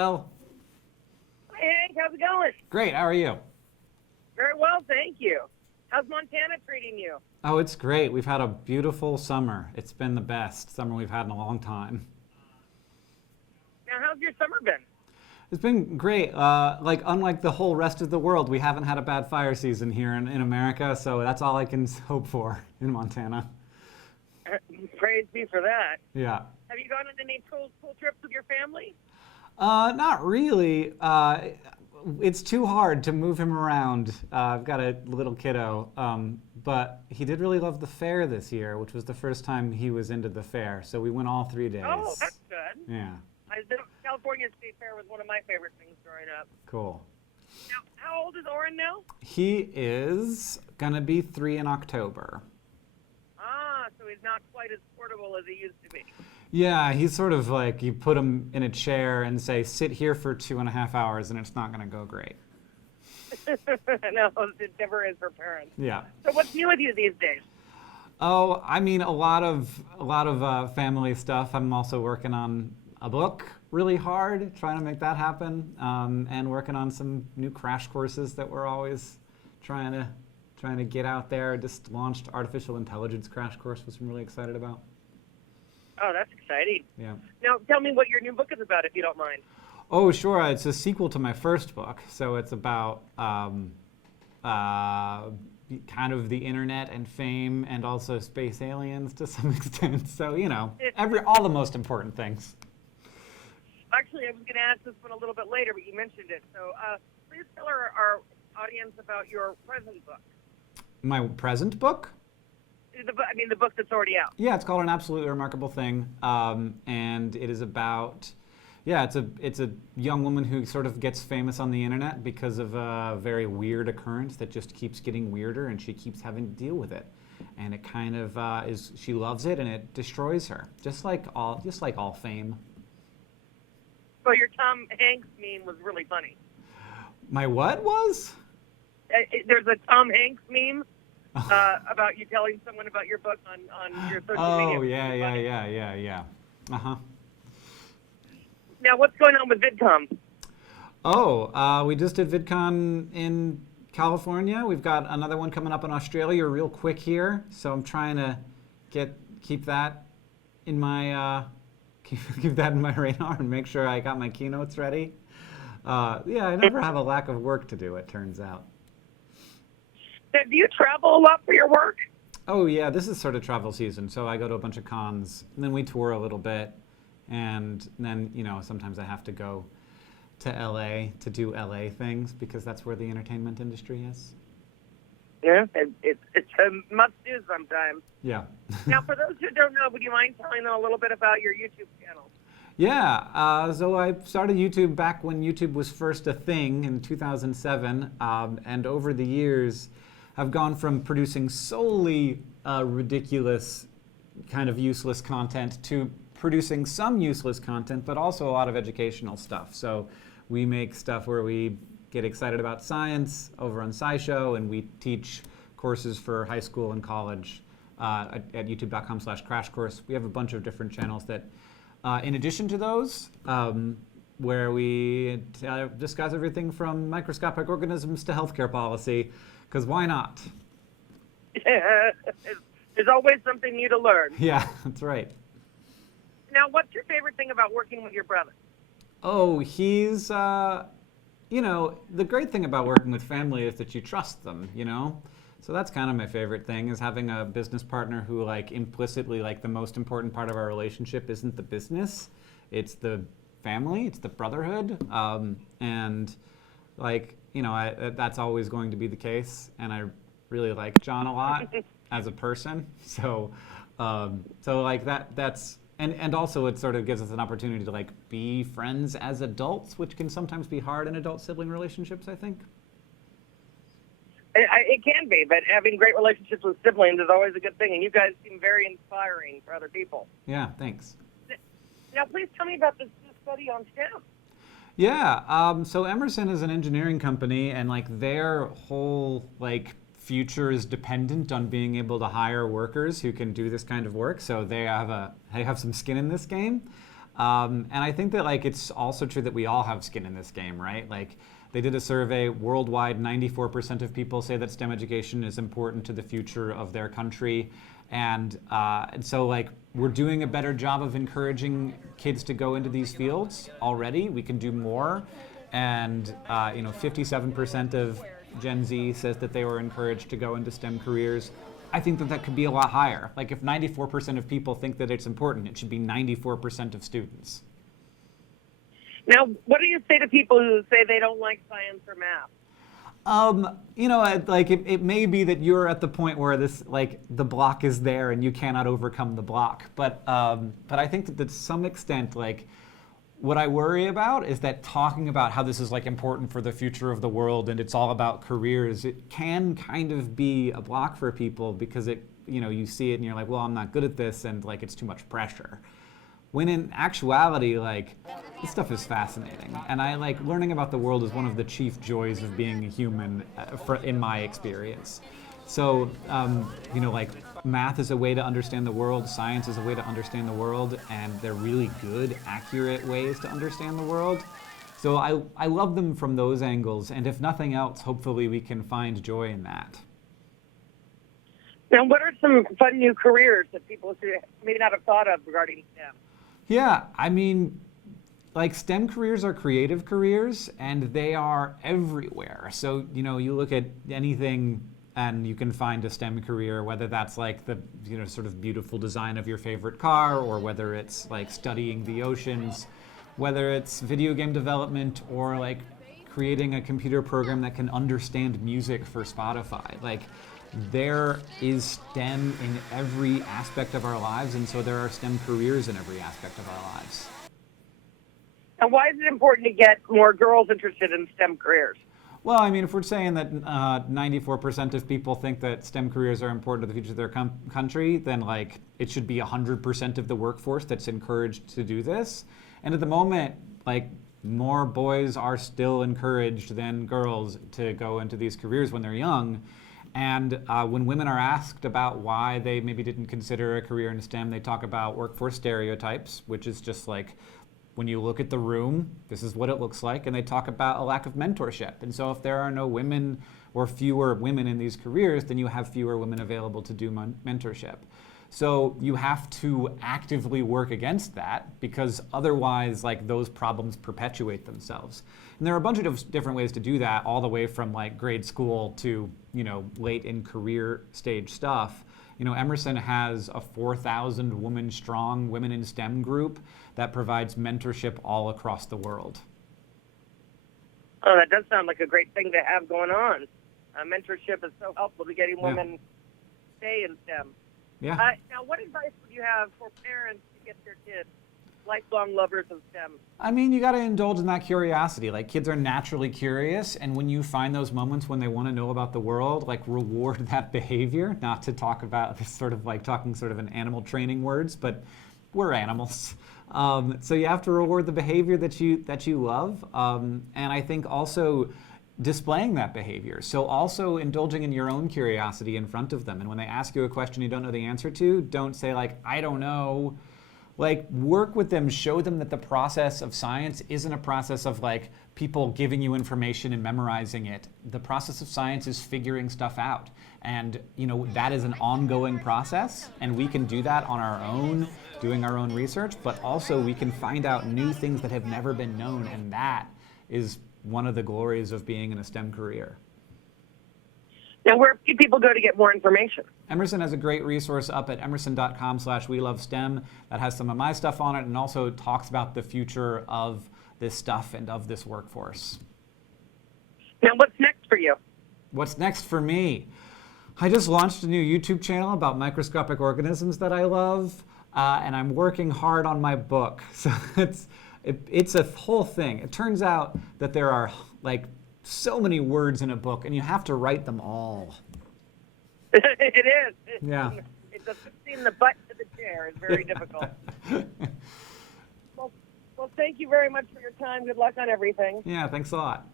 Michelle. Hi, Hank. How's it going? Great. How are you? Very well, thank you. How's Montana treating you? Oh, it's great. We've had a beautiful summer. It's been the best summer we've had in a long time. Now, how's your summer been? It's been great. Unlike the whole rest of the world, we haven't had a bad fire season here in America, so that's all I can hope for in Montana. Praise be for that. Yeah. Have you gone on any cool trips with your family? Not really. It's too hard to move him around. I've got a little kiddo, but he did really love the fair this year, which was the first time he was into the fair. So we went all 3 days. Oh, that's good. Yeah. California State Fair was one of my favorite things growing up. Cool. Now, how old is Oren now? He is gonna be 3 in October. Ah, so he's not quite as portable as he used to be. Yeah, he's sort of like you put him in a chair and say, sit here for 2.5 hours, and it's not gonna go great. No, it never is for parents. Yeah. So what's new with you these days? Oh, I mean, a lot of family stuff. I'm also working on a book really hard, trying to make that happen, and working on some new crash courses that we're always trying to get out there. Just launched artificial intelligence crash course, which I'm really excited about. Oh, that's exciting. Yeah. Now, tell me what your new book is about, if you don't mind. Oh, sure. It's a sequel to my first book, so it's about kind of the internet and fame, and also space aliens to some extent. So all the most important things. Actually, I was going to ask this one a little bit later, but you mentioned it. So please tell our audience about your present book. My present book? The book that's already out. Yeah, it's called An Absolutely Remarkable Thing, and it is about, it's a young woman who sort of gets famous on the internet because of a very weird occurrence that just keeps getting weirder, and she keeps having to deal with it. And it kind of she loves it, and it destroys her, just like all fame. So your Tom Hanks meme was really funny. My what was? There's a Tom Hanks meme about you telling someone about your book on your social media. Oh, yeah. Uh-huh. Now, what's going on with VidCon? Oh, we just did VidCon in California. We've got another one coming up in Australia real quick here. So I'm trying to keep that in my keep that in my radar and make sure I got my keynotes ready. I never have a lack of work to do, it turns out. Do you travel a lot for your work? Oh yeah, this is sort of travel season, so I go to a bunch of cons, and then we tour a little bit, and then sometimes I have to go to LA to do LA things because that's where the entertainment industry is. Yeah, it's a must-do sometimes. Yeah. Now, for those who don't know, would you mind telling them a little bit about your YouTube channel? Yeah, so I started YouTube back when YouTube was first a thing in 2007, and over the years, I've gone from producing solely ridiculous, kind of useless content to producing some useless content, but also a lot of educational stuff. So we make stuff where we get excited about science over on SciShow, and we teach courses for high school and college at youtube.com/crash course. We have a bunch of different channels that, in addition to those, where we discuss everything from microscopic organisms to healthcare policy, because why not? There's always something new to learn. Yeah, that's right. Now, what's your favorite thing about working with your brother? Oh, he's, the great thing about working with family is that you trust them, So that's kind of my favorite thing, is having a business partner who, implicitly, the most important part of our relationship isn't the business, it's the family, it's the brotherhood, and that's always going to be the case, and I really like John a lot as a person, so that's, and also it sort of gives us an opportunity to be friends as adults, which can sometimes be hard in adult sibling relationships, I think. It can be, but having great relationships with siblings is always a good thing, and you guys seem very inspiring for other people. Yeah, thanks. Now, please tell me about this study on STEM. Yeah, so Emerson is an engineering company, and their whole future is dependent on being able to hire workers who can do this kind of work. So they have some skin in this game. And I think that like it's also true that we all have skin in this game, right? Like they did a survey worldwide, 94% of people say that STEM education is important to the future of their country. And so like we're doing a better job of encouraging kids to go into these fields already. We can do more. And 57% of Gen Z says that they were encouraged to go into STEM careers. I think that that could be a lot higher. Like if 94% of people think that it's important, it should be 94% of students. Now, what do you say to people who say they don't like science or math? It may be that you're at the point where this, like, the block is there and you cannot overcome the block. But I think that to some extent, like, what I worry about is that talking about how this is like important for the future of the world and it's all about careers, it can kind of be a block for people because you see it and you're like, well, I'm not good at this and like it's too much pressure. When in actuality, like, this stuff is fascinating. And I like learning about the world is one of the chief joys of being a human in my experience. So, math is a way to understand the world, science is a way to understand the world, and they're really good, accurate ways to understand the world. So I love them from those angles, and if nothing else, hopefully we can find joy in that. Now, what are some fun new careers that people should maybe not have thought of regarding STEM? Yeah, I mean, like STEM careers are creative careers and they are everywhere. So, you look at anything and you can find a STEM career, whether that's like the, sort of beautiful design of your favorite car or whether it's like studying the oceans, whether it's video game development or like creating a computer program that can understand music for Spotify. Like, there is STEM in every aspect of our lives, and so there are STEM careers in every aspect of our lives. And why is it important to get more girls interested in STEM careers? Well, I mean, if we're saying that 94% of people think that STEM careers are important to the future of their country, then like it should be 100% of the workforce that's encouraged to do this. And at the moment, like more boys are still encouraged than girls to go into these careers when they're young. And when women are asked about why they maybe didn't consider a career in STEM, they talk about workforce stereotypes, which is just like, when you look at the room, this is what it looks like, and they talk about a lack of mentorship. And so if there are no women or fewer women in these careers, then you have fewer women available to do mentorship. So you have to actively work against that because otherwise, like, those problems perpetuate themselves. And there are a bunch of different ways to do that, all the way from like grade school to, late in career stage stuff. Emerson has a 4,000 woman strong Women in STEM group that provides mentorship all across the world. Oh, that does sound like a great thing to have going on. Mentorship is so helpful to getting women stay in STEM. Yeah. Now, what advice would you have for parents to get their kids lifelong lovers of STEM? I mean, you got to indulge in that curiosity. Like, kids are naturally curious, and when you find those moments when they want to know about the world, like, reward that behavior. Not to talk about this sort of like talking sort of in animal training words, but we're animals. So you have to reward the behavior that you love, and I think also displaying that behavior. So also indulging in your own curiosity in front of them. And when they ask you a question you don't know the answer to, don't say like, I don't know. Like, work with them, show them that the process of science isn't a process of like people giving you information and memorizing it. The process of science is figuring stuff out. And that is an ongoing process, and we can do that on our own, doing our own research, but also we can find out new things that have never been known, and that is one of the glories of being in a STEM career. Now, where do people go to get more information? Emerson has a great resource up at emerson.com/welovestem that has some of my stuff on it and also talks about the future of this stuff and of this workforce. Now, what's next for you? What's next for me? I just launched a new YouTube channel about microscopic organisms that I love, and I'm working hard on my book. So it's a whole thing. It turns out that there are like so many words in a book, and you have to write them all. It is. Yeah. It's a fixing the butt to the chair is very difficult. Well, thank you very much for your time. Good luck on everything. Yeah, thanks a lot.